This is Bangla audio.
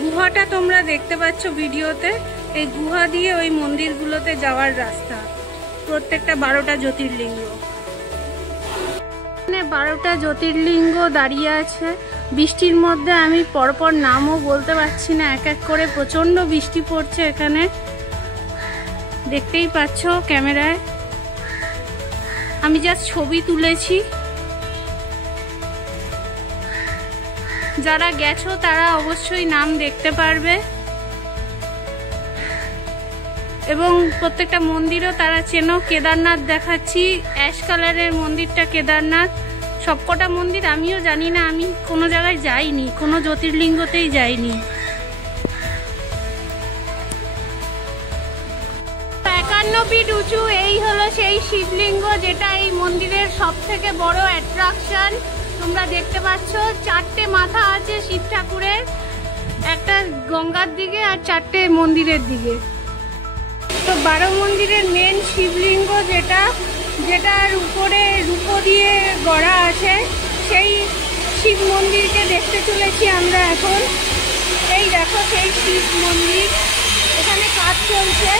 গুহাটা তোমরা দেখতে পাচ্ছ ভিডিওতে। এই গুহা দিয়ে ওই মন্দিরগুলোতে যাওয়ার রাস্তা, প্রত্যেকটা 12টা জ্যোতির্লিঙ্গ। এখানে 12টা জ্যোতির্লিঙ্গ দাঁড়িয়ে আছে। বৃষ্টির মধ্যে আমি পরপর নামও বলতে পারছি না, এক এক করে প্রচন্ড বৃষ্টি পড়ছে এখানে, দেখতেই পাচ্ছ ক্যামেরায়। আমি জাস্ট ছবি তুলেছি। যারা গেছো তারা অবশ্যই নাম দেখতে পারবে, এবং প্রত্যেকটা মন্দিরও তারা চেনো। কেদারনাথ দেখাচ্ছি, অ্যাশ কালারের মন্দিরটা কেদারনাথ। সবকটা মন্দির আমিও জানি না, আমি কোনো জায়গায় যাইনি, কোনো জ্যোতির্লিঙ্গতেই যাইনি। 51 ফিট উঁচু এই হলো সেই শিবলিঙ্গ, যেটা এই মন্দিরের সব থেকে বড় অ্যাট্রাকশন। তোমরা দেখতে পাচ্ছ 4টে মাথা আছে শিব ঠাকুরের, একটা গঙ্গার দিকে আর 4টে মন্দিরের দিকে। তো 12 মন্দিরের মেন শিবলিঙ্গ যেটার উপরে রূপো দিয়ে গড়া আছে, সেই শিব মন্দিরকে দেখতে চলেছি আমরা এখন। এই দেখো সেই শিব মন্দির, এখানে কাজ চলছে।